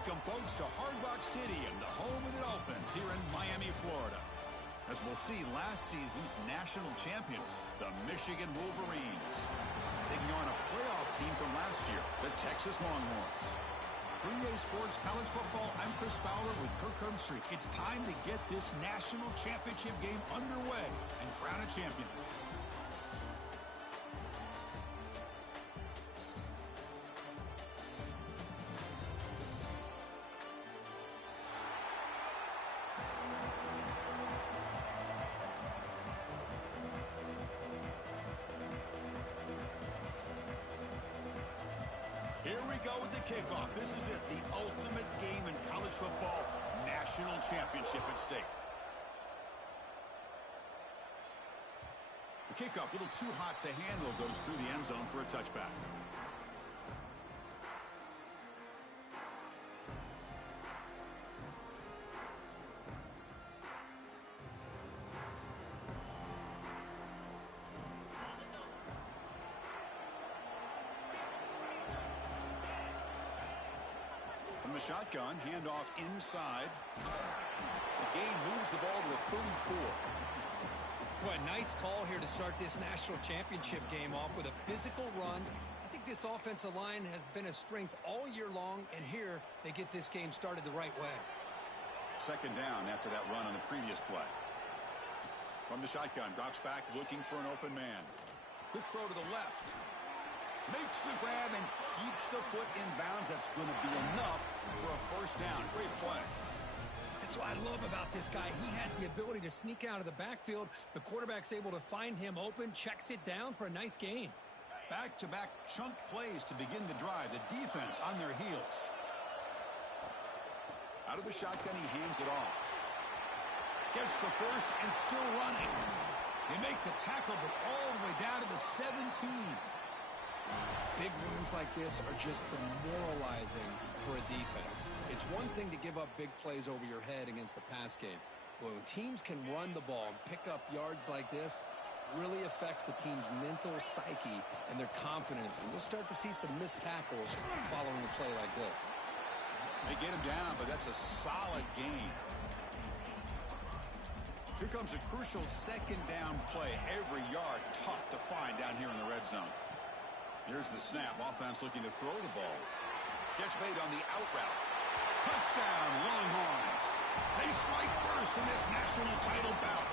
Welcome, folks, to Hard Rock Stadium, the home of the Dolphins here in Miami, Florida. As we'll see last season's national champions, the Michigan Wolverines, taking on a playoff team from last year, the Texas Longhorns. For EA Sports College Football, I'm Chris Fowler with Kirk Herbstreit. It's time to get this national championship game underway and crown a champion. Here we go with the kickoff. This is it, the ultimate game in college football, national championship at stake. The kickoff, a little too hot to handle, goes through the end zone for a touchback. From the shotgun, handoff inside. The gain moves the ball to the 34. What a nice call here to start this national championship game off with a physical run. I think this offensive line has been a strength all year long, and here they get this game started the right way. Second down after that run on the previous play. From the shotgun, drops back looking for an open man. Quick throw to the left. Makes the grab and keeps the foot in bounds. That's going to be enough for a first down. Great play. That's what I love about this guy. He has the ability to sneak out of the backfield. The quarterback's able to find him open, checks it down for a nice gain. Back-to-back chunk plays to begin the drive. The defense on their heels. Out of the shotgun, he hands it off. Gets the first and still running. They make the tackle, but all the way down to the 17. Big runs like this are just demoralizing for a defense. It's one thing to give up big plays over your head against the pass game. But when teams can run the ball and pick up yards like this, it really affects the team's mental psyche and their confidence. And you'll start to see some missed tackles following a play like this. They get him down, but that's a solid gain. Here comes a crucial second down play. Every yard tough to find down here in the red zone. Here's the snap. Offense looking to throw the ball. Catch made on the out route. Touchdown, Longhorns. They strike first in this national title bout.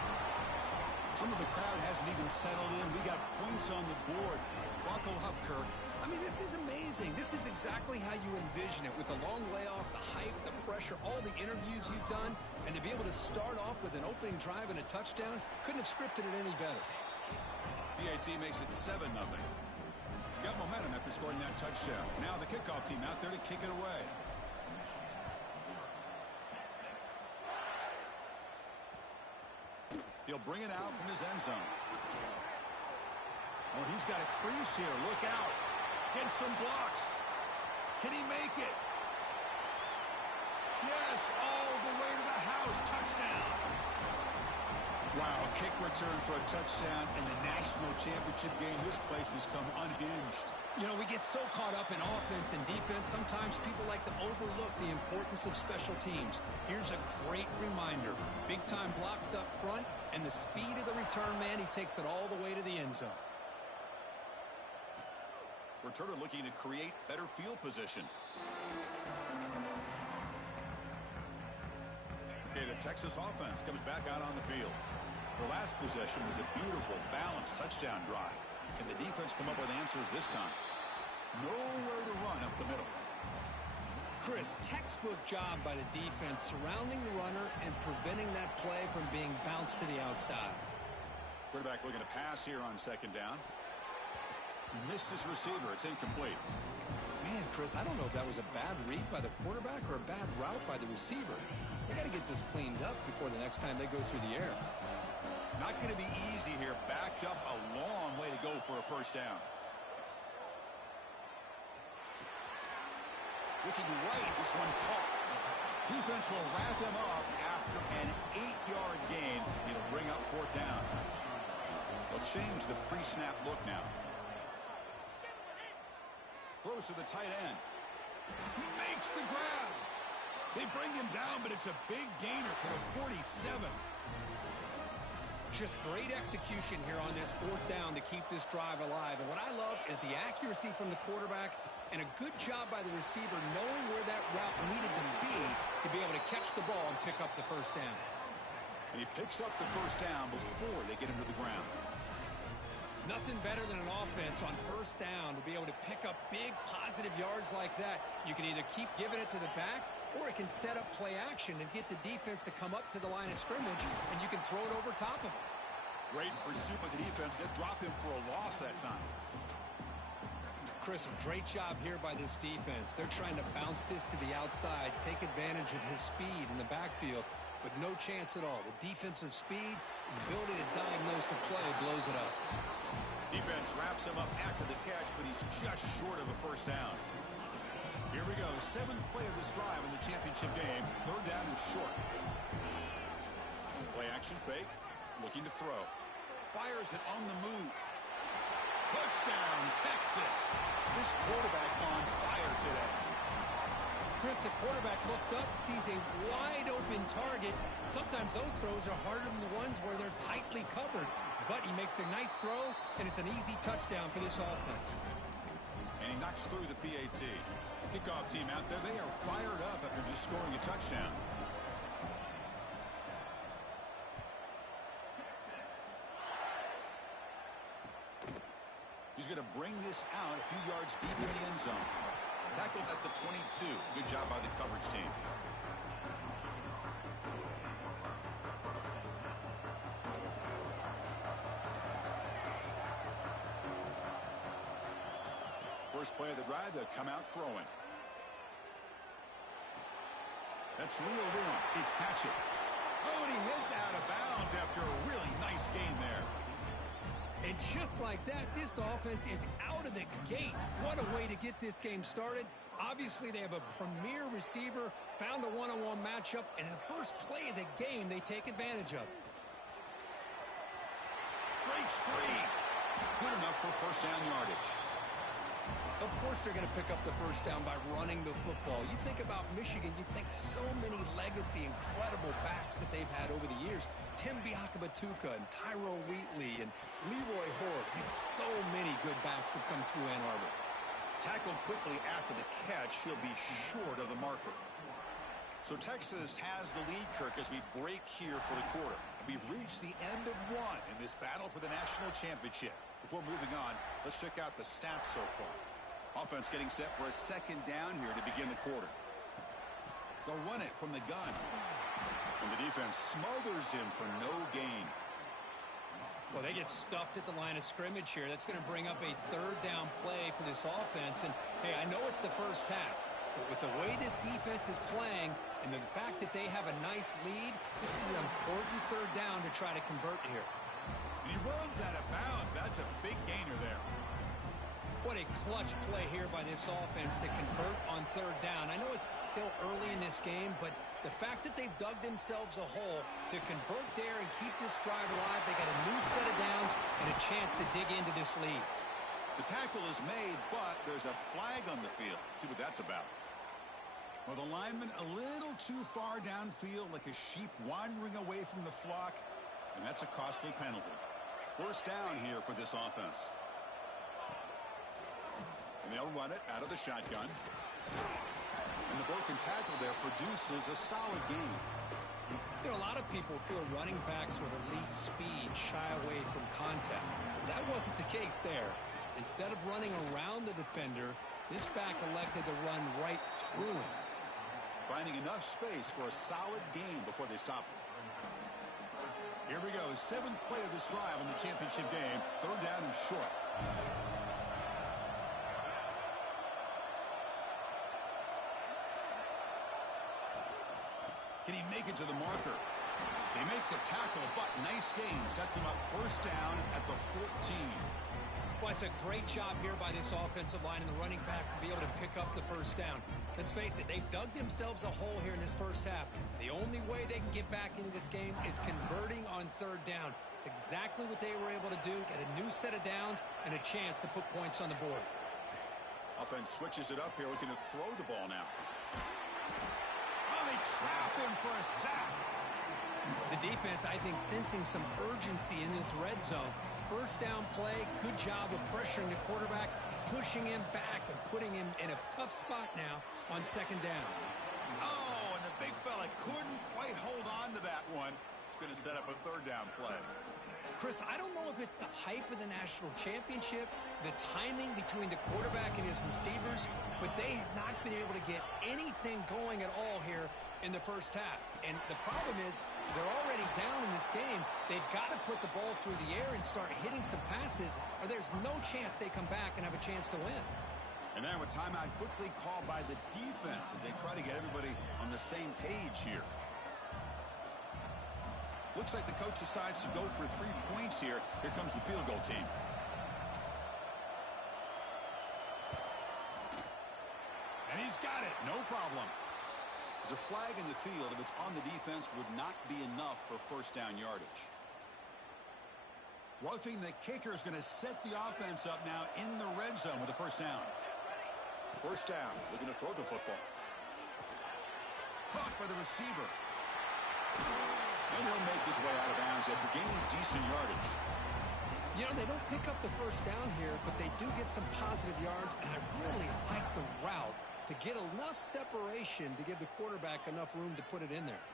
Some of the crowd hasn't even settled in. We got points on the board. Buckle up, Kirk. I mean, this is amazing. This is exactly how you envision it, with the long layoff, the hype, the pressure, all the interviews you've done, and to be able to start off with an opening drive and a touchdown, couldn't have scripted it any better. PAT makes it 7-0. Got momentum after scoring that touchdown. Now the kickoff team out there to kick it away. He'll bring it out from his end zone. Oh, he's got a crease here. Look out. Get some blocks. Can he make it? Yes, all the way to the house. Touchdown. Wow, kick return for a touchdown in the national championship game. This place has come unhinged. You know, we get so caught up in offense and defense, sometimes people like to overlook the importance of special teams. Here's a great reminder. Big-time blocks up front, and the speed of the return man, he takes it all the way to the end zone. Returner looking to create better field position. Okay, the Texas offense comes back out on the field. Their last possession was a beautiful, balanced touchdown drive. Can the defense come up with answers this time? Nowhere to run up the middle. Chris, textbook job by the defense surrounding the runner and preventing that play from being bounced to the outside. Quarterback looking to pass here on second down. Missed his receiver. It's incomplete. Man, Chris, I don't know if that was a bad read by the quarterback or a bad route by the receiver. They got to get this cleaned up before the next time they go through the air. Not going to be easy here. Backed up a long way to go for a first down. Looking right, this one caught. Defense will wrap him up after an 8-yard gain. It'll bring up fourth down. They'll change the pre-snap look now. Throws to the tight end. He makes the grab. They bring him down, but it's a big gainer for the 47. Just great execution here on this fourth down to keep this drive alive. And what I love is the accuracy from the quarterback and a good job by the receiver knowing where that route needed to be able to catch the ball and pick up the first down. And he picks up the first down before they get him to the ground. Nothing better than an offense on first down to be able to pick up big positive yards like that. You can either keep giving it to the back, or it can set up play action and get the defense to come up to the line of scrimmage, and you can throw it over top of it. Great pursuit by the defense. They drop him for a loss that time. Chris, a great job here by this defense. They're trying to bounce this to the outside, take advantage of his speed in the backfield, but no chance at all. The defensive speed, ability to diagnose the play, blows it up. Defense wraps him up after the catch, but he's just short of a first down. Here we go. 7th play of this drive in the championship game. 3rd down and short. Play action fake. Looking to throw. Fires it on the move. Touchdown, Texas. This quarterback on fire today. Chris, the quarterback looks up, sees a wide-open target. Sometimes those throws are harder than the ones where they're tightly covered. But he makes a nice throw, and it's an easy touchdown for this offense. And he knocks through the PAT. Kickoff team out there, they are fired up after just scoring a touchdown. He's going to bring this out a few yards deep in the end zone. Tackled at the 22. Good job by the coverage team. First play of the drive, they'll come out throwing. That's reeled in. It's Hatchet. Oh, and he heads out of bounds after a really nice gain there. And just like that, this offense is out of the gate. What a way to get this game started. Obviously, they have a premier receiver, found a one-on-one matchup, and in the first play of the game, they take advantage of it. Breaks free. Good enough for first down yardage. Of course they're going to pick up the first down by running the football. You think about Michigan, you think so many legacy, incredible backs that they've had over the years. Tim Biakabatuka and Tyrone Wheatley and Leroy Horde. Man, so many good backs have come through Ann Arbor. Tackled quickly after the catch. He'll be short of the marker. So Texas has the lead, Kirk, as we break here for the quarter. We've reached the end of one in this battle for the national championship. Before moving on, let's check out the stats so far. Offense getting set for a second down here to begin the quarter. They'll run it from the gun. And the defense smothers him for no gain. Well, they get stuffed at the line of scrimmage here. That's going to bring up a third down play for this offense. And, hey, I know it's the first half, but with the way this defense is playing and the fact that they have a nice lead, this is an important third down to try to convert here. And he runs out of bounds. That's a big gainer there. What a clutch play here by this offense to convert on third down. I know it's still early in this game, but the fact that they've dug themselves a hole to convert there and keep this drive alive, they got a new set of downs and a chance to dig into this lead. The tackle is made, but there's a flag on the field. Let's see what that's about. Well, the lineman a little too far downfield, like a sheep wandering away from the flock, and that's a costly penalty. First down here for this offense. And they'll run it out of the shotgun. And the broken tackle there produces a solid gain. You know, a lot of people feel running backs with elite speed shy away from contact. But that wasn't the case there. Instead of running around the defender, this back elected to run right through him. Finding enough space for a solid gain before they stop him. Here we go. 7th play of this drive in the championship game. Third down and short. Can he make it to the marker? They make the tackle, but nice gain. Sets him up first down at the 14. Well, it's a great job here by this offensive line and the running back to be able to pick up the first down. Let's face it, they've dug themselves a hole here in this first half. The only way they can get back into this game is converting on third down. It's exactly what they were able to do, get a new set of downs and a chance to put points on the board. Offense switches it up here, looking to throw the ball now. Oh, they him for a sack. The defense, I think, sensing some urgency in this red zone. First down play, good job of pressuring the quarterback, pushing him back and putting him in a tough spot now on second down. Oh, and the big fella couldn't quite hold on to that one. It's going to set up a third down play. Chris, I don't know if it's the hype of the national championship, the timing between the quarterback and his receivers, but they have not been able to get anything going at all here in the first half. And the problem is they're already down in this game. They've got to put the ball through the air and start hitting some passes, or there's no chance they come back and have a chance to win. And now a timeout quickly called by the defense as they try to get everybody on the same page here. Looks like the coach decides to go for 3 points here. Here comes the field goal team. And he's got it. No problem. There's a flag in the field. If it's on the defense, would not be enough for first down yardage. Roughing the kicker is going to set the offense up now in the red zone with the first down. First down. Looking to throw the football. Caught by the receiver. And he'll make his way out of bounds after gaining decent yardage. You know, they don't pick up the first down here, but they do get some positive yards, and I really like the route to get enough separation to give the quarterback enough room to put it in there.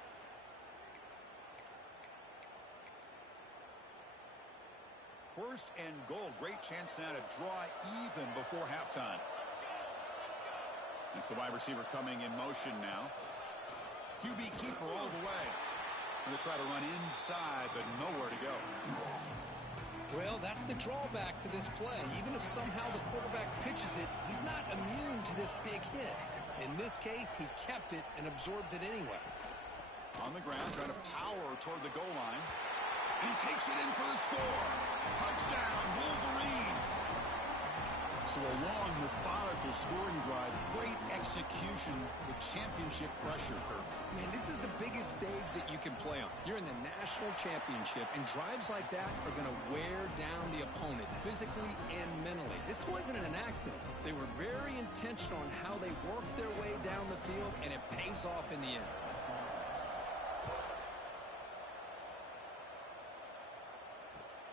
First and goal. Great chance now to draw even before halftime. It's the wide receiver coming in motion now. QB keeper all the way. Going to try to run inside, but nowhere to go. Well, that's the drawback to this play. Even if somehow the quarterback pitches it, he's not immune to this big hit. In this case, he kept it and absorbed it anyway. On the ground, trying to power toward the goal line. And he takes it in for the score. Touchdown, Wolverines. So a long, methodical scoring drive. Great execution with championship pressure. Man, this is the biggest stage that you can play on. You're in the national championship, and drives like that are going to wear down the opponent physically and mentally. This wasn't an accident. They were very intentional on how they worked their way down the field, and it pays off in the end.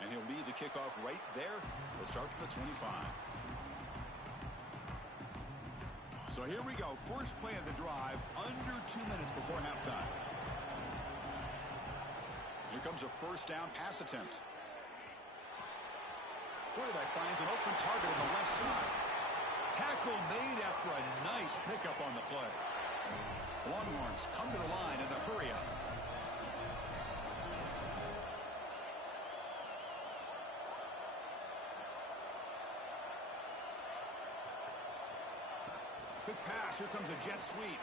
And he'll lead the kickoff right there. He'll start from the 25. So here we go. First play of the drive, under 2 minutes before halftime. Here comes a first down pass attempt. Quarterback finds an open target on the left side. Tackle made after a nice pickup on the play. Longhorns come to the line in the hurry up. Quick pass. Here comes a jet sweep.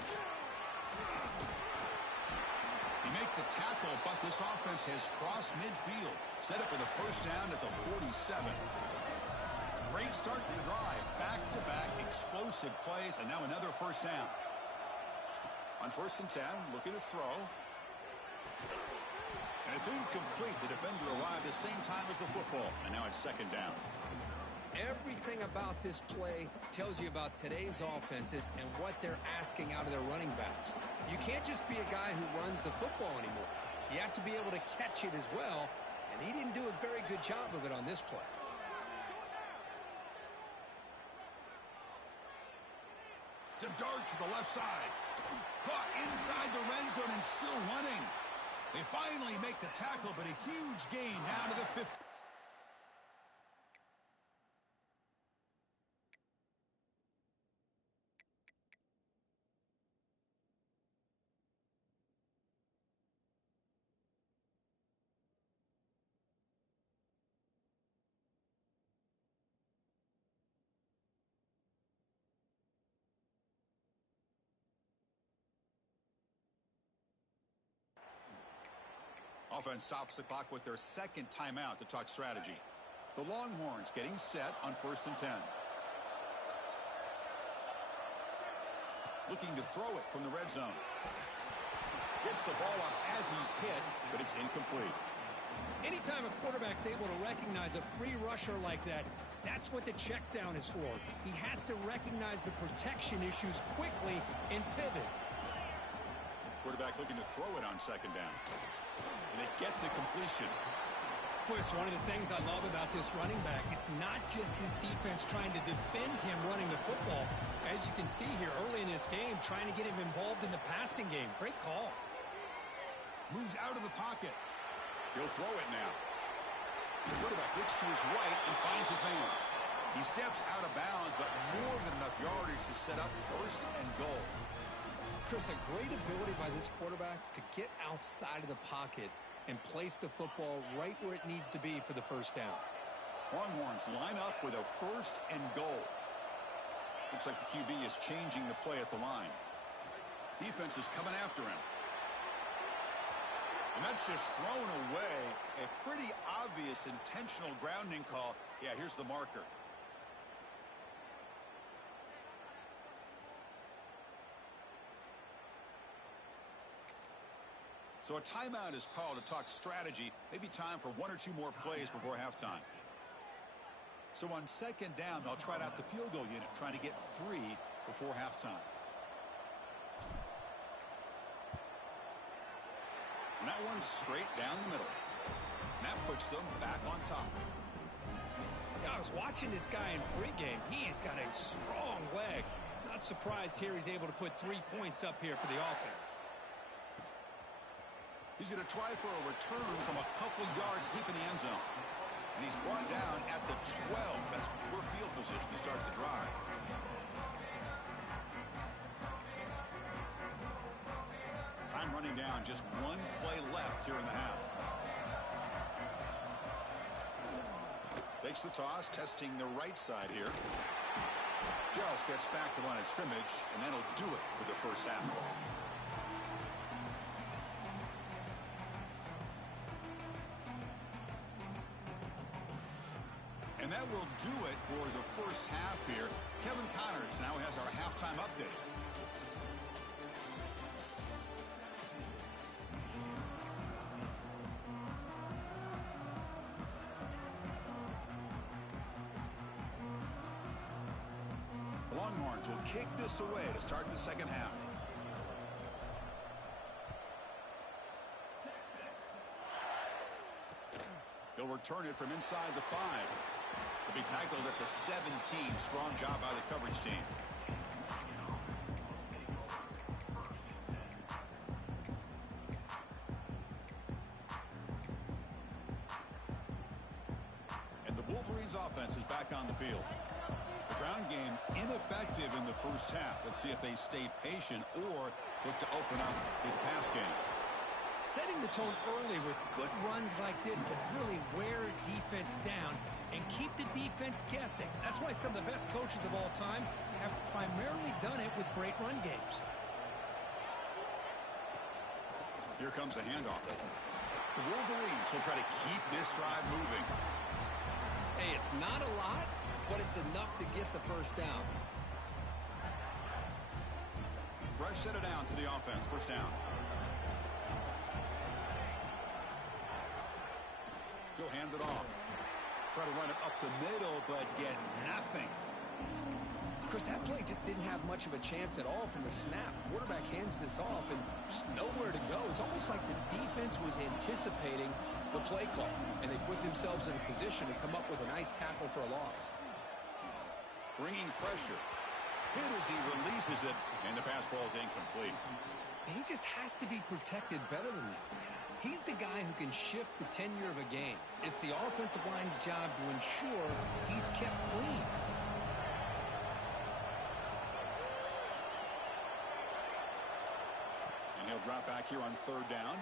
He make the tackle, but this offense has crossed midfield. Set up with a first down at the 47. Great start to the drive. Back-to-back explosive plays, and now another first down. On first and 10, looking to throw. And it's incomplete. The defender arrived at the same time as the football, and now it's second down. Everything about this play tells you about today's offenses and what they're asking out of their running backs. You can't just be a guy who runs the football anymore. You have to be able to catch it as well, and he didn't do a very good job of it on this play. To dart to the left side. Caught inside the red zone and still running. They finally make the tackle, but a huge gain now to the 50. Offense stops the clock with their second timeout to talk strategy. The Longhorns getting set on first and 10. Looking to throw it from the red zone. Gets the ball up as he's hit, but it's incomplete. Anytime a quarterback's able to recognize a free rusher like that, that's what the check down is for. He has to recognize the protection issues quickly and pivot. quarterback looking to throw it on second down. And they get the completion. Well, it's one of the things I love about this running back. It's not just this defense trying to defend him running the football. As you can see here early in this game, trying to get him involved in the passing game. Great call. Moves out of the pocket. He'll throw it now. The quarterback looks to his right and finds his man. He steps out of bounds, but more than enough yardage to set up first and goal. Chris, a great ability by this quarterback to get outside of the pocket and place the football right where it needs to be for the first down. Longhorns line up with a first and goal. Looks like the QB is changing the play at the line. Defense is coming after him. And that's just thrown away. A pretty obvious intentional grounding call. Yeah, here's the marker. So a timeout is called to talk strategy. Maybe time for one or two more plays before halftime. So on second down, they'll try out the field goal unit, trying to get 3 before halftime. And that one's straight down the middle. And that puts them back on top. Yeah, I was watching this guy in pregame. He's got a strong leg. Not surprised here he's able to put 3 points up here for the offense. He's going to try for a return from a couple yards deep in the end zone. And he's brought down at the 12. That's poor field position to start the drive. Time running down. Just one play left here in the half. Takes the toss, testing the right side here. Just gets back to the line of scrimmage, and that'll do it for the first half. And that will do it for the first half here. Kevin Connors now has our halftime update. The Longhorns will kick this away to start the second half. He'll return it from inside the 5. He'll be tackled at the 17. Strong job by the coverage team. And the Wolverines offense is back on the field. The ground game ineffective in the first half. Let's see if they stay patient or look to open up with a pass game. Setting the tone early with good runs like this can really wear a defense down and keep the defense guessing. That's why some of the best coaches of all time have primarily done it with great run games. Here comes the handoff. The Wolverines will try to keep this drive moving. Hey, it's not a lot, but it's enough to get the first down. Fresh set of downs for the offense. First down. He'll hand it off. Try to run it up the middle, but get nothing. Chris, that play just didn't have much of a chance at all from the snap. Quarterback hands this off and just nowhere to go. It's almost like the defense was anticipating the play call, and they put themselves in a position to come up with a nice tackle for a loss. Bringing pressure. Hit as he releases it, and the pass falls incomplete. He just has to be protected better than that. He's the guy who can shift the tenure of a game. It's the offensive line's job to ensure he's kept clean. And he'll drop back here on third down.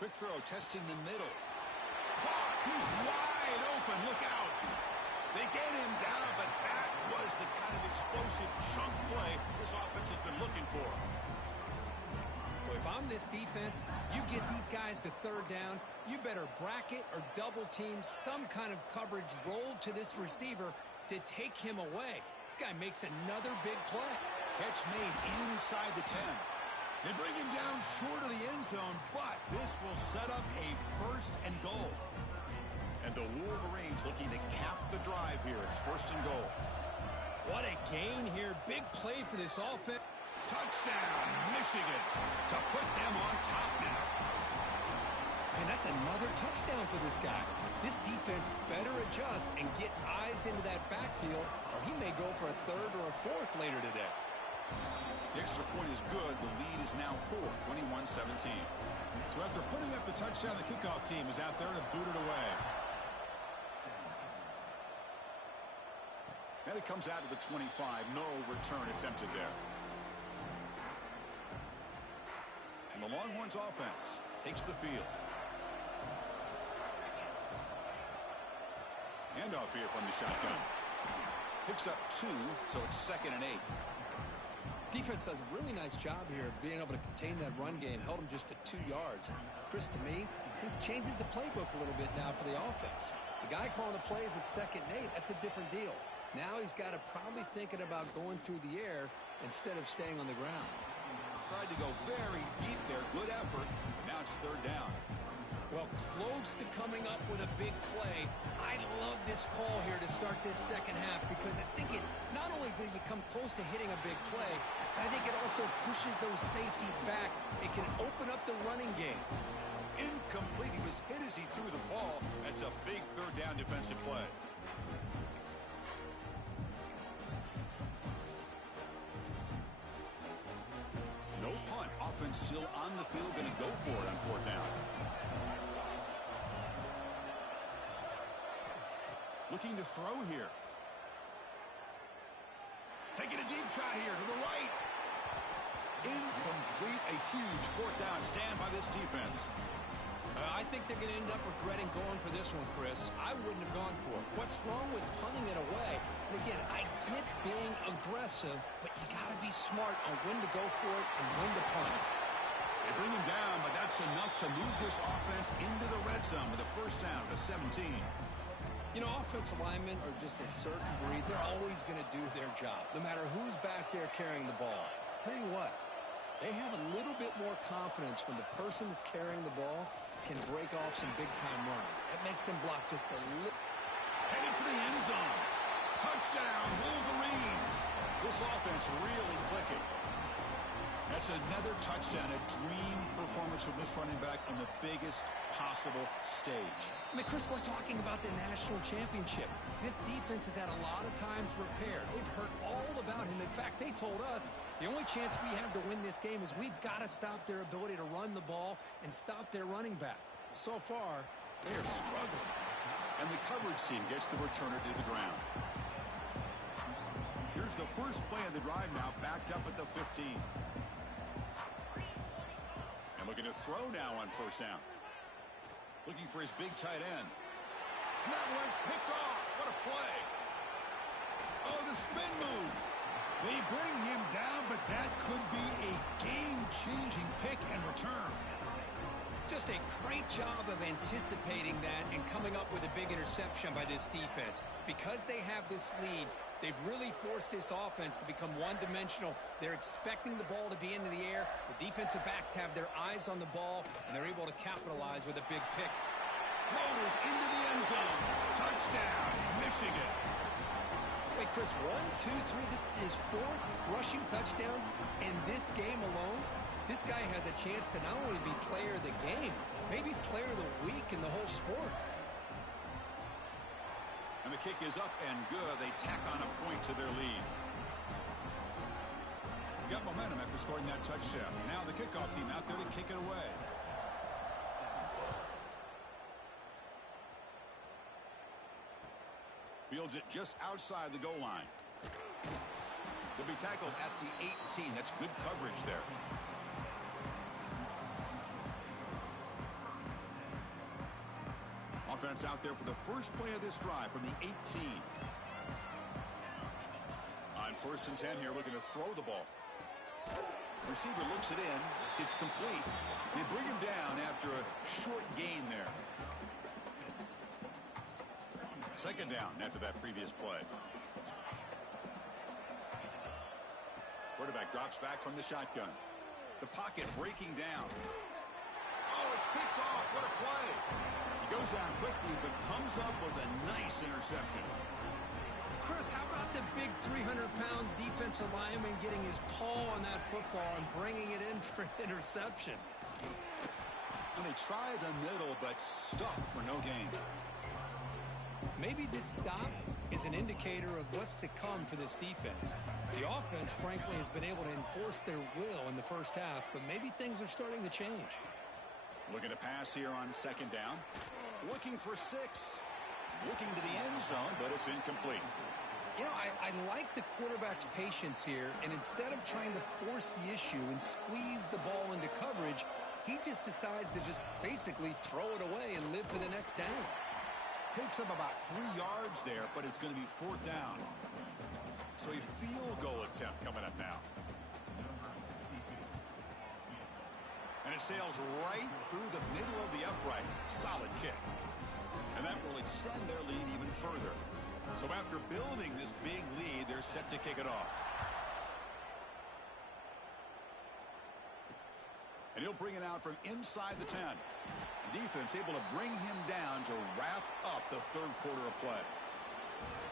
Quick throw, testing the middle. He's wide open. Look out. They get him down, but that was the kind of explosive chunk play this offense has been looking for. If I'm this defense, you get these guys to third down, you better bracket or double team some kind of coverage rolled to this receiver to take him away. This guy makes another big play. Catch made inside the 10. They bring him down short of the end zone, but this will set up a first and goal. And the Wolverines looking to cap the drive here. It's first and goal. What a gain here. Big play for this offense. Touchdown, Michigan, to put them on top now. And that's another touchdown for this guy. This defense better adjust and get eyes into that backfield, or he may go for a third or a fourth later today. The extra point is good. The lead is now 21-17. So after putting up the touchdown, the kickoff team is out there to boot it away. And it comes out of the 25. No return attempted there. And the Longhorns offense takes the field. Handoff here from the shotgun. Picks up 2, so it's 2nd and 8. Defense does a really nice job here of being able to contain that run game. Held him just to 2 yards. Chris, to me, this changes the playbook a little bit now for the offense. The guy calling the plays at 2nd and 8, that's a different deal. Now he's got to probably thinking about going through the air instead of staying on the ground. Tried to go very deep there. Good effort. Now it's 3rd down. Well, close to coming up with a big play. I love this call here to start this second half because I think it not only do you come close to hitting a big play, but I think it also pushes those safeties back. It can open up the running game. Incomplete. He was hit as he threw the ball. That's a big 3rd down defensive play. No punt. Offense still on the field. Going to go for it on 4th down. Looking to throw here. Taking a deep shot here to the right. Incomplete. A huge 4th down stand by this defense. I think they're going to end up regretting going for this one, Chris. I wouldn't have gone for it. What's wrong with punting it away? And again, I get being aggressive, but you got to be smart on when to go for it and when to punt. They bring him down, but that's enough to move this offense into the red zone with a 1st down to 17. You know, offensive linemen are just a certain breed. They're always going to do their job, no matter who's back there carrying the ball. I'll tell you what, they have a little bit more confidence when the person that's carrying the ball can break off some big-time runs. That makes them block just a little. Headed for the end zone. Touchdown, Wolverines. This offense really clicking. That's another touchdown, a dream performance from this running back on the biggest possible stage. I mean, Chris, we're talking about the national championship. This defense has had a lot of time to prepare. They've heard all about him. In fact, they told us the only chance we have to win this game is we've got to stop their ability to run the ball and stop their running back. So far, they are struggling. And the coverage team gets the returner to the ground. Here's the first play of the drive now, backed up at the 15. And looking to throw now on 1st down. Looking for his big tight end. And that one's picked off. What a play. Oh, the spin move. They bring him down, but that could be a game-changing pick and return. Just a great job of anticipating that and coming up with a big interception by this defense. Because they have this lead, they've really forced this offense to become one-dimensional. They're expecting the ball to be into the air. The defensive backs have their eyes on the ball, and they're able to capitalize with a big pick. Loaders into the end zone. Touchdown, Michigan. Wait, Chris, 1, 2, 3. This is his 4th rushing touchdown in this game alone. This guy has a chance to not only be player of the game, maybe player of the week in the whole sport. And the kick is up and good. They tack on a point to their lead. Got momentum after scoring that touchdown. Now the kickoff team out there to kick it away. Fields it just outside the goal line. They'll be tackled at the 18. That's good coverage there. Offense out there for the first play of this drive from the 18. On 1st and 10 here, looking to throw the ball. Receiver looks it in. It's complete. They bring him down after a short gain there. 2nd down after that previous play. Quarterback drops back from the shotgun. The pocket breaking down. Oh, it's picked off. What a play. He goes down quickly, but comes up with a nice interception. Chris, how about the big 300-pound defensive lineman getting his paw on that football and bringing it in for an interception? And they try the middle, but stuck for no gain. Maybe this stop is an indicator of what's to come for this defense. The offense, frankly, has been able to enforce their will in the first half, but maybe things are starting to change. Looking to pass here on second down. Looking for 6. Looking to the end zone, but it's incomplete. You know, I like the quarterback's patience here, and instead of trying to force the issue and squeeze the ball into coverage, he just decides to just basically throw it away and live for the next down. Picks up about 3 yards there, but it's going to be 4th down. So a field goal attempt coming up now. And it sails right through the middle of the uprights. Solid kick. And that will extend their lead even further. So after building this big lead, they're set to kick it off. And he'll bring it out from inside the 10. The defense able to bring him down to wrap up the third quarter of play.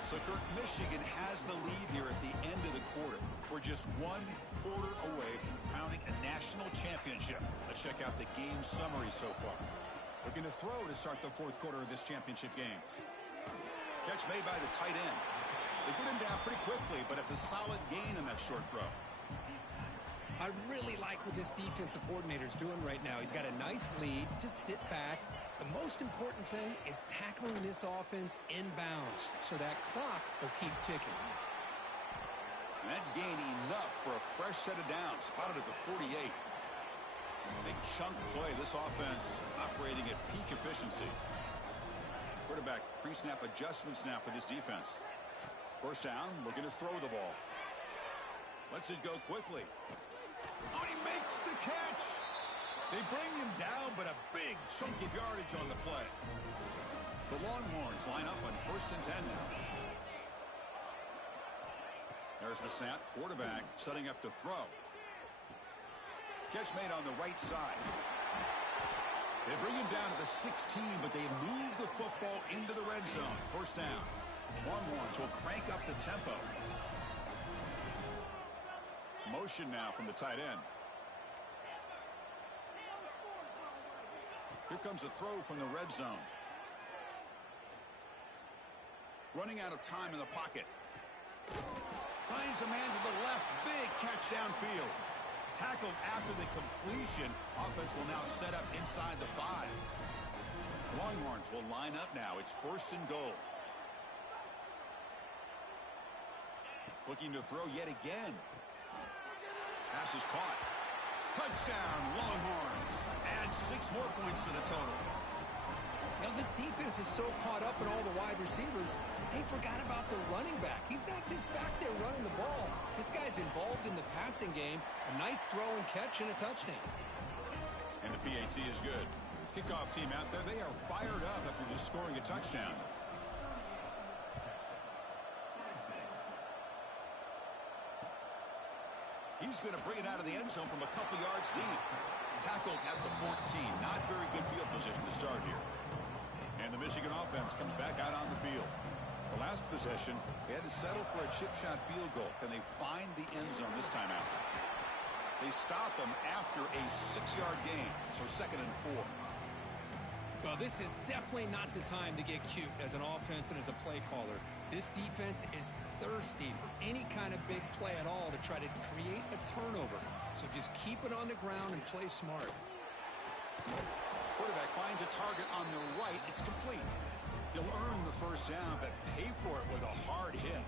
So, Kirk, Michigan has the lead here at the end of the quarter. We're just 1 quarter away from crowning a national championship. Let's check out the game summary so far. Looking to throw to start the fourth quarter of this championship game. Catch made by the tight end. They get him down pretty quickly, but it's a solid gain in that short throw. I really like what this defensive coordinator is doing right now. He's got a nice lead. Just sit back. The most important thing is tackling this offense inbounds so that clock will keep ticking. And that gain enough for a fresh set of downs. Spotted at the 48. Big chunk play. This offense operating at peak efficiency. Quarterback pre-snap adjustments now for this defense. First down, looking to throw the ball. Lets it go quickly. Oh, he makes the catch. They bring him down, but a big chunk of yardage on the play. The Longhorns line up on 1st and 10 now. There's the snap. Quarterback setting up to throw. Catch made on the right side. They bring him down to the 16, but they move the football into the red zone. First down. Longhorns will crank up the tempo. Motion now from the tight end. Here comes a throw from the red zone. Running out of time in the pocket. Finds a man to the left. Big catch downfield. Tackled after the completion. Offense will now set up inside the 5. Longhorns will line up now. It's 1st and goal. Looking to throw yet again. Pass is caught. Touchdown, Longhorns. Add 6 more points to the total. Now, this defense is so caught up in all the wide receivers, they forgot about the running back. He's not just back there running the ball. This guy's involved in the passing game. A nice throw and catch and a touchdown. And the PAT is good. Kickoff team out there, they are fired up after just scoring a touchdown. He's going to bring it out of the end zone from a couple yards deep. Tackled at the 14. Not very good field position to start here. And the Michigan offense comes back out on the field. The last possession, they had to settle for a chip shot field goal. Can they find the end zone this time out? They stop them after a 6-yard gain. So 2nd and 4. Well, this is definitely not the time to get cute as an offense and as a play caller. This defense is thirsty for any kind of big play at all to try to create a turnover. So just keep it on the ground and play smart. Quarterback finds a target on the right. It's complete. He'll earn the first down, but pay for it with a hard hit.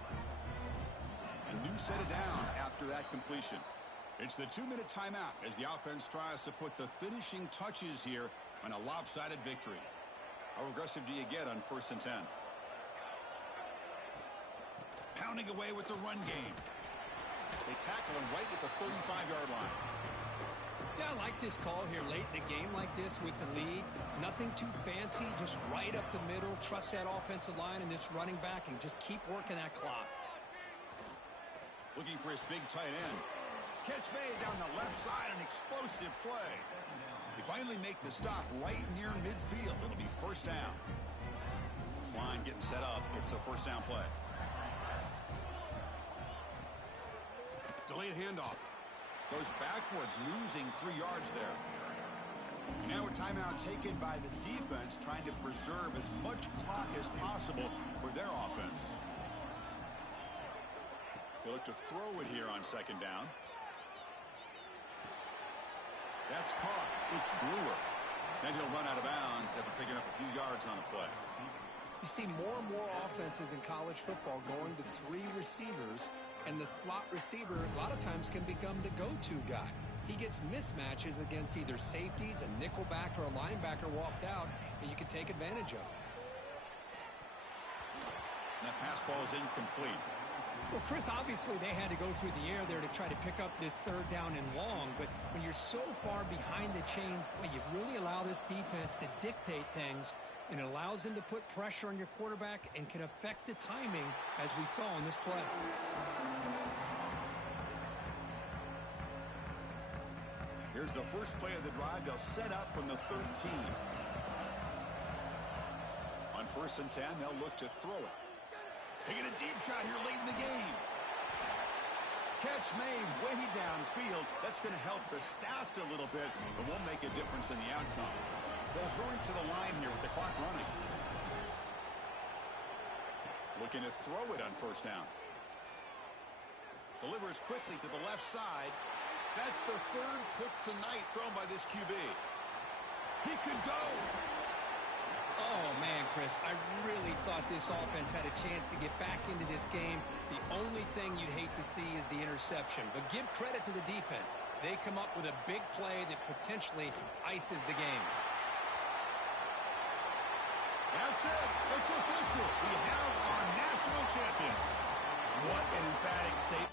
A new set of downs after that completion. It's the 2-minute timeout as the offense tries to put the finishing touches here on a lopsided victory. How aggressive do you get on 1st and 10? Pounding away with the run game. They tackle him right at the 35-yard line. Yeah, I like this call here late in the game like this with the lead. Nothing too fancy, just right up the middle. Trust that offensive line and this running back and just keep working that clock. Looking for his big tight end. Catch made down the left side, an explosive play. They finally make the stop right near midfield. It'll be first down. This line getting set up. It's a first down play. Delayed handoff. Goes backwards, losing 3 yards there. And now a timeout taken by the defense, trying to preserve as much clock as possible for their offense. They look to throw it here on second down. That's caught. It's Brewer. Then he'll run out of bounds after picking up a few yards on the play. You see more and more offenses in college football going to 3 receivers, and the slot receiver a lot of times can become the go-to guy. He gets mismatches against either safeties, a nickelback, or a linebacker walked out, and you can take advantage of it. And that pass falls incomplete. Well, Chris, obviously they had to go through the air there to try to pick up this third down and long, but when you're so far behind the chains, boy, you really allow this defense to dictate things, and it allows them to put pressure on your quarterback and can affect the timing, as we saw in this play. Here's the first play of the drive. They'll set up from the 13. On 1st and 10, they'll look to throw it. Taking a deep shot here late in the game. Catch made way downfield. That's going to help the stats a little bit, but won't make a difference in the outcome. They'll hurry to the line here with the clock running. Looking to throw it on 1st down. Delivers quickly to the left side. That's the 3rd pick tonight thrown by this QB. He could go. Oh, man, Chris, I really thought this offense had a chance to get back into this game. The only thing you'd hate to see is the interception. But give credit to the defense. They come up with a big play that potentially ices the game. That's it. It's official. We have our national champions. What an emphatic statement.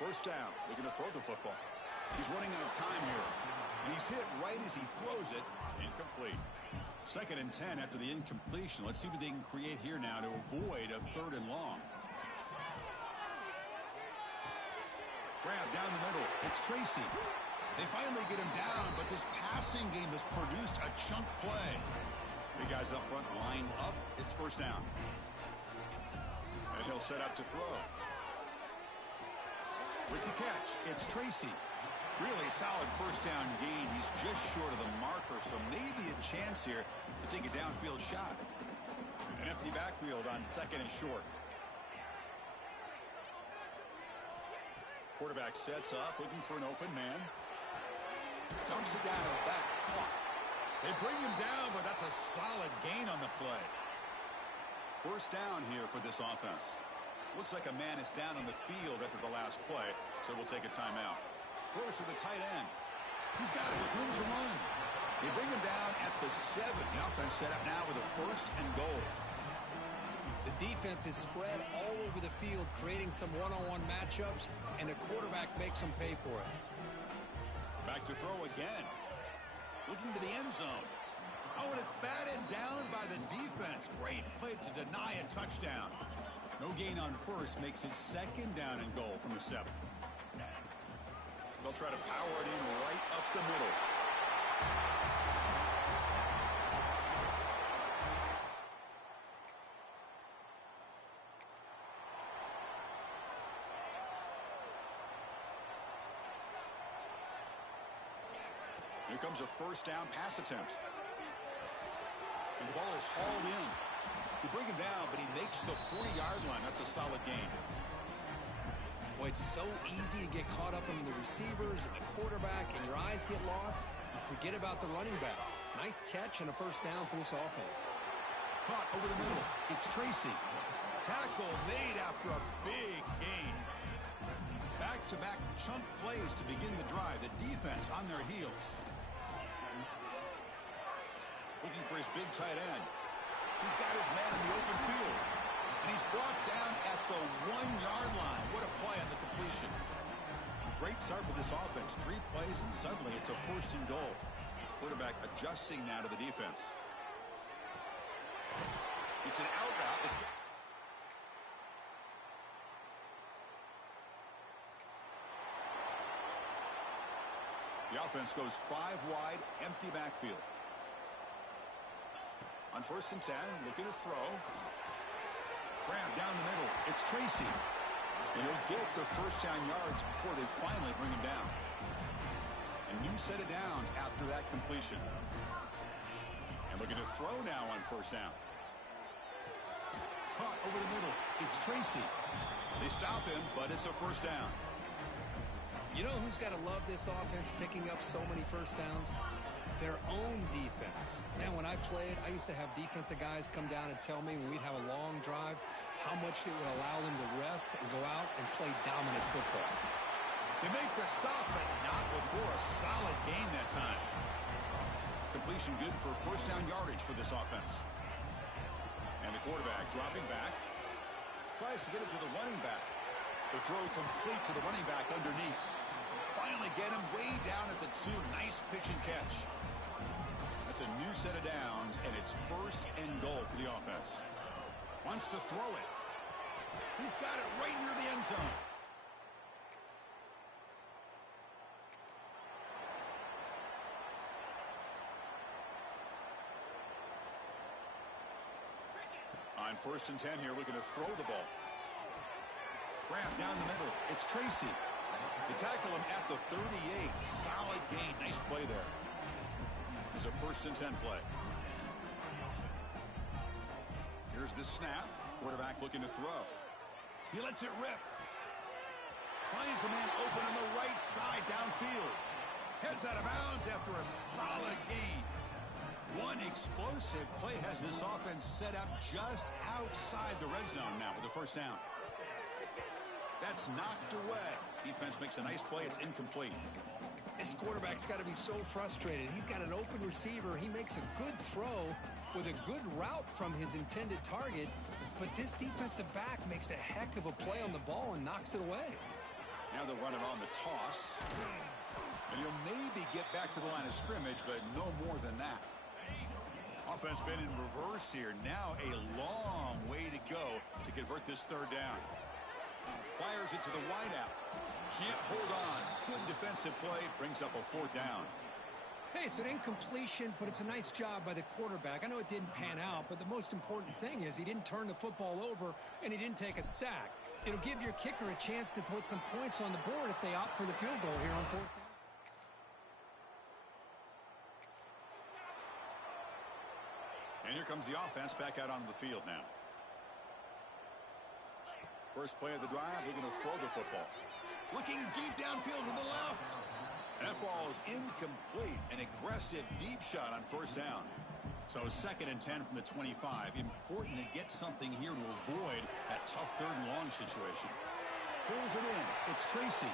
First down, looking to throw the football. He's running out of time here. And he's hit right as he throws it. Incomplete. 2nd and 10 after the incompletion. Let's see what they can create here now to avoid a 3rd and long. Grab down the middle. It's Tracy. They finally get him down, but this passing game has produced a chunk play. Big guys up front lined up. It's first down. And he'll set up to throw. With the catch, it's Tracy. Really solid first down gain. He's just short of the marker, so maybe a chance here to take a downfield shot. An empty backfield on 2nd and short. Quarterback sets up, looking for an open man. Dumps it down to the back. Caught. They bring him down, but that's a solid gain on the play. First down here for this offense. Looks like a man is down on the field after the last play, so we'll take a timeout. Close to the tight end. He's got it with room to run. They bring him down at the 7. The offense set up now with a 1st and goal. The defense is spread all over the field, creating some one-on-one matchups, and the quarterback makes them pay for it. Back to throw again. Looking to the end zone. Oh, and it's batted down by the defense. Great play to deny a touchdown. No gain on 1st makes it 2nd down and goal from the 7. They'll try to power it in right up the middle. Here comes a first down pass attempt. And the ball is hauled in. They bring him down, but he makes the 40-yard line. That's a solid gain. Well, it's so easy to get caught up in the receivers and the quarterback, and your eyes get lost. You forget about the running back. Nice catch and a first down for this offense. Caught over the middle. It's Tracy. Tackle made after a big gain. Back-to-back chunk plays to begin the drive. The defense on their heels. Looking for his big tight end. He's got his man in the open field. And he's brought down at the 1-yard line. What a play on the completion. Great start for this offense. 3 plays, and suddenly it's a 1st and goal. Quarterback adjusting now to the defense. It's an out route. The offense goes 5 wide, empty backfield. On 1st and 10, looking to throw. Grab down the middle. It's Tracy. And he'll get the first down yards before they finally bring him down. A new set of downs after that completion. And looking to throw now on 1st down. Caught over the middle. It's Tracy. They stop him, but it's a 1st down. You know who's got to love this offense picking up so many first downs? Their own defense. Man, when I played, I used to have defensive guys come down and tell me when we'd have a long drive how much it would allow them to rest and go out and play dominant football. They make the stop, but not before a solid gain that time. Completion good for 1st down yardage for this offense. And the quarterback dropping back. Tries to get it to the running back. The throw complete to the running back underneath. Finally get him way down at the 2. Nice pitch and catch. That's a new set of downs, and it's 1st and goal for the offense. Wants to throw it. He's got it right near the end zone. On 1st and 10 here, looking to throw the ball. Grab down the middle. It's Tracy. They tackle him at the 38. Solid gain. Nice play there. There's a 1st and 10 play. Here's the snap. Quarterback looking to throw. He lets it rip. Finds a man open on the right side downfield. Heads out of bounds after a solid gain. One explosive play has this offense set up just outside the red zone now with the 1st down. That's knocked away. Defense makes a nice play. It's incomplete. This quarterback's got to be so frustrated. He's got an open receiver. He makes a good throw with a good route from his intended target, but this defensive back makes a heck of a play on the ball and knocks it away. Now they'll run it on the toss. And he'll maybe get back to the line of scrimmage, but no more than that. Offense been in reverse here. Now a long way to go to convert this third down. Fires it to the wideout. Can't hold on. Good defensive play. Brings up a fourth down. Hey, it's an incompletion, but it's a nice job by the quarterback. I know it didn't pan out, but the most important thing is he didn't turn the football over and he didn't take a sack. It'll give your kicker a chance to put some points on the board if they opt for the field goal here on fourth down. And here comes the offense back out onto the field now. First play of the drive, they're going to throw the football. Looking deep downfield to the left. That ball is incomplete. An aggressive deep shot on first down. So 2nd and 10 from the 25. Important to get something here to avoid that tough third and long situation. Pulls it in. It's Tracy.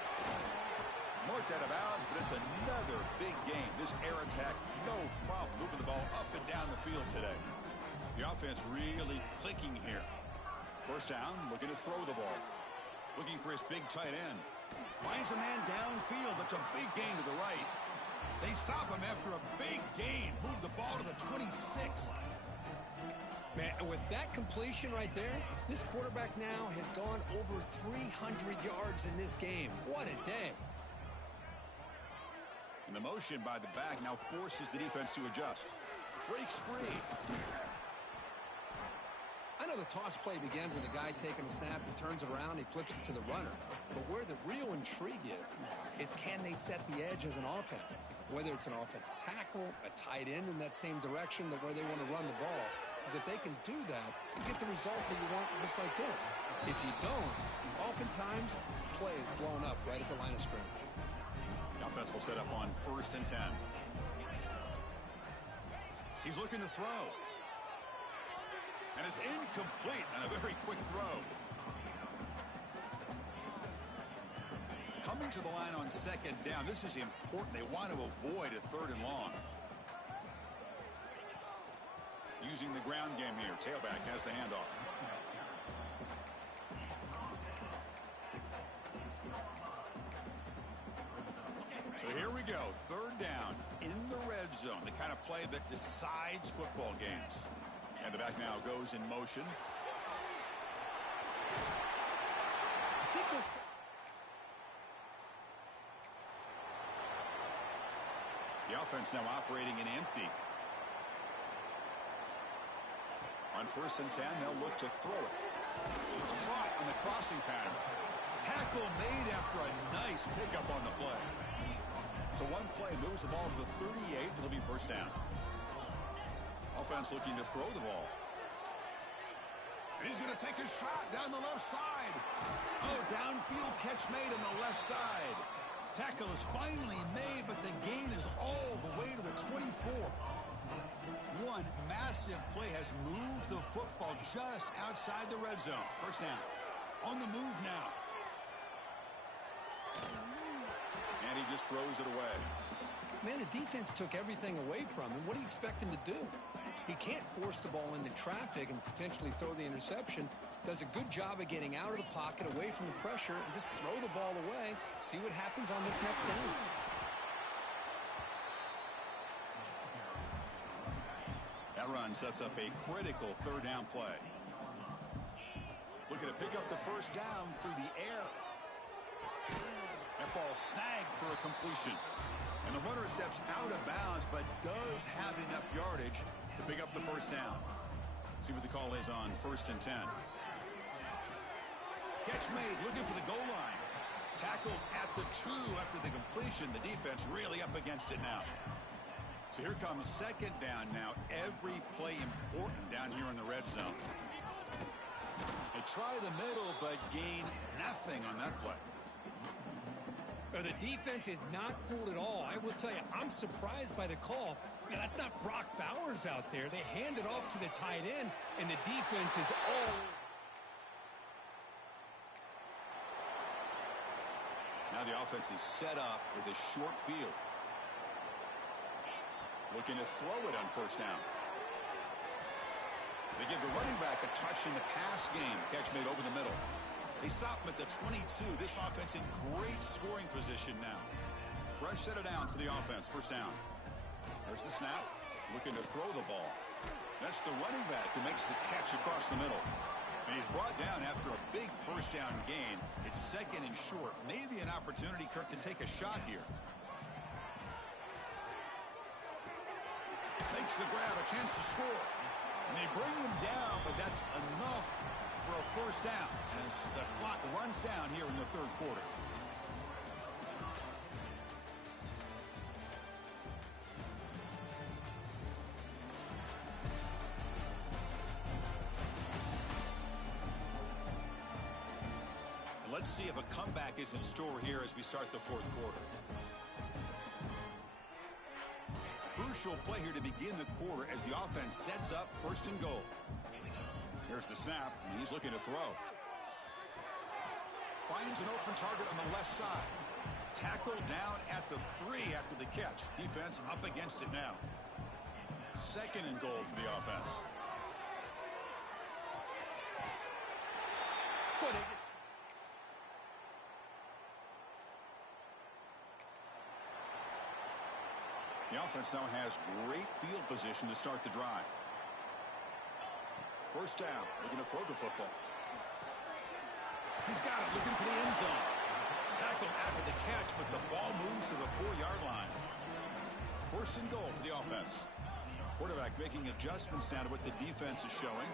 Marked out of bounds, but it's another big game. This air attack, no problem moving the ball up and down the field today. The offense really clicking here. First down, looking to throw the ball. Looking for his big tight end. Finds a man downfield. That's a big gain to the right. They stop him after a big gain. Move the ball to the 26. Man, with that completion right there, this quarterback now has gone over 300 yards in this game. What a day. And the motion by the back now forces the defense to adjust. Breaks free. I know the toss play begins with a guy taking a snap, he turns around, he flips it to the runner. But where the real intrigue is can they set the edge as an offense? Whether it's an offensive tackle, a tight end in that same direction that where they want to run the ball. Because if they can do that, you get the result that you want just like this. If you don't, oftentimes, play is blown up right at the line of scrimmage. The offense will set up on 1st and 10. He's looking to throw. And it's incomplete and a very quick throw. Coming to the line on 2nd down. This is important. They want to avoid a 3rd and long. Using the ground game here. Tailback has the handoff. So here we go. 3rd down in the red zone. The kind of play that decides football games. And the back now goes in motion. I think the offense now operating in empty. On 1st and 10, they'll look to throw it. It's caught on the crossing pattern. Tackle made after a nice pickup on the play. So one play moves the ball to the 38. It'll be 1st down. Offense looking to throw the ball. And he's going to take a shot down the left side. Oh, downfield catch made on the left side. Tackle is finally made, but the gain is all the way to the 24. One massive play has moved the football just outside the red zone. 1st down. On the move now. And he just throws it away. Man, the defense took everything away from him. What do you expect him to do? He can't force the ball into traffic and potentially throw the interception. Does a good job of getting out of the pocket, away from the pressure, and just throw the ball away. See what happens on this next down. That run sets up a critical 3rd down play. Looking to pick up the 1st down through the air. That ball snagged for a completion. And the runner steps out of bounds, but does have enough yardage to pick up the 1st down. See what the call is on 1st and 10. Catch made, looking for the goal line. Tackled at the 2 after the completion. The defense really up against it now. So here comes 2nd down now. Every play important down here in the red zone. They try the middle, but gain nothing on that play. The defense is not fooled at all. I will tell you, I'm surprised by the call. Now, that's not Brock Bowers out there. They hand it off to the tight end, and the defense is all... Now the offense is set up with a short field. Looking to throw it on 1st down. They give the running back a touch in the pass game. Catch made over the middle. They stop him at the 22. This offense in great scoring position now. Fresh set of downs for the offense. First down. There's the snap. Looking to throw the ball. That's the running back who makes the catch across the middle. And he's brought down after a big first down gain. It's second and short. Maybe an opportunity, Kirk, to take a shot here. Makes the grab, a chance to score. And they bring him down, but that's enough for a first down as the clock runs down here in the third quarter. And let's see if a comeback is in store here as we start the fourth quarter. Crucial play here to begin the quarter as the offense sets up first and goal. Here's the snap, and he's looking to throw. Finds an open target on the left side. Tackled down at the 3 after the catch. Defense up against it now. Second and goal for the offense. The offense now has great field position to start the drive. First down, looking to throw the football. He's got it, looking for the end zone. Tackled after the catch, but the ball moves to the 4-yard line. First and goal for the offense. Quarterback making adjustments now to what the defense is showing.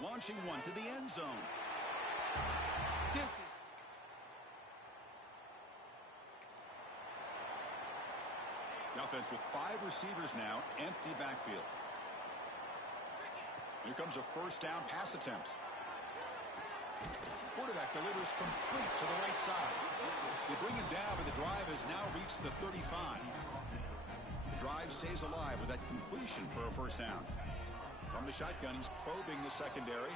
Launching one to the end zone. The offense with 5 receivers now, empty backfield. Here comes a first down pass attempt. Quarterback delivers complete to the right side. They bring him down, but the drive has now reached the 35. The drive stays alive with that completion for a first down. From the shotgun, he's probing the secondary.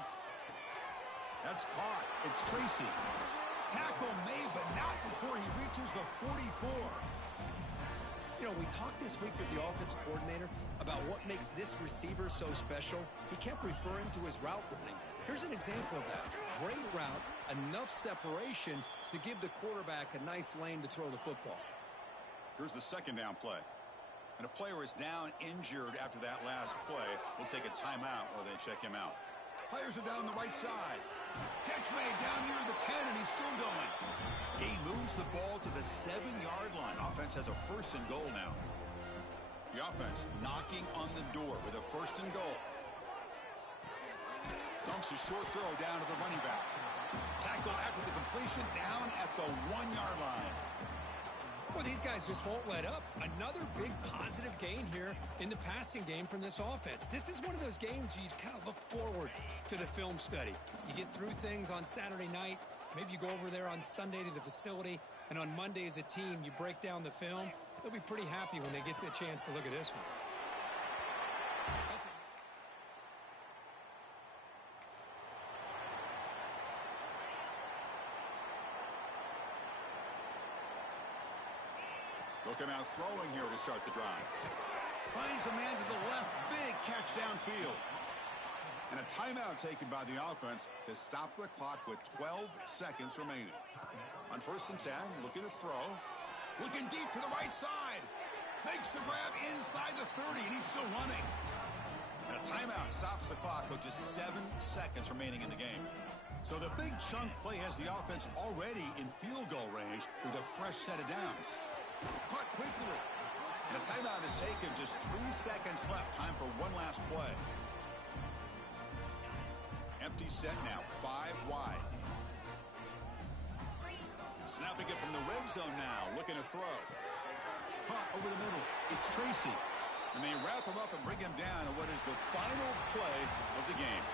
That's caught. It's Tracy. Tackle made, but not before he reaches the 44. You know, we talked this week with the offensive coordinator about what makes this receiver so special. He kept referring to his route running. Here's an example of that. Great route, enough separation to give the quarterback a nice lane to throw the football. Here's the second down play. And a player is down injured after that last play. We'll take a timeout while they check him out. Players are down the right side. Catch made down near the 10, and he's still going. Gain moves the ball to the 7-yard line. Offense has a first and goal now. The offense knocking on the door with a first and goal. Dumps a short throw down to the running back. Tackle after the completion down at the 1-yard line. Well, these guys just won't let up. Another big positive gain here in the passing game from this offense. This is one of those games you kind of look forward to the film study. You get through things on Saturday night. Maybe you go over there on Sunday to the facility, and on Monday as a team, you break down the film. They'll be pretty happy when they get the chance to look at this one. Looking out throwing here to start the drive. Finds a man to the left. Big catch downfield. And a timeout taken by the offense to stop the clock with 12 seconds remaining. On first and 10, looking to throw. Looking deep to the right side. Makes the grab inside the 30, and he's still running. And a timeout stops the clock with just 7 seconds remaining in the game. So the big chunk play has the offense already in field goal range with a fresh set of downs. Caught quickly. And a timeout is taken. Just 3 seconds left. Time for one last play. Empty set now. 5 wide. Snapping it from the red zone now. Looking to throw. Caught over the middle. It's Tracy. And they wrap him up and bring him down in what is the final play of the game.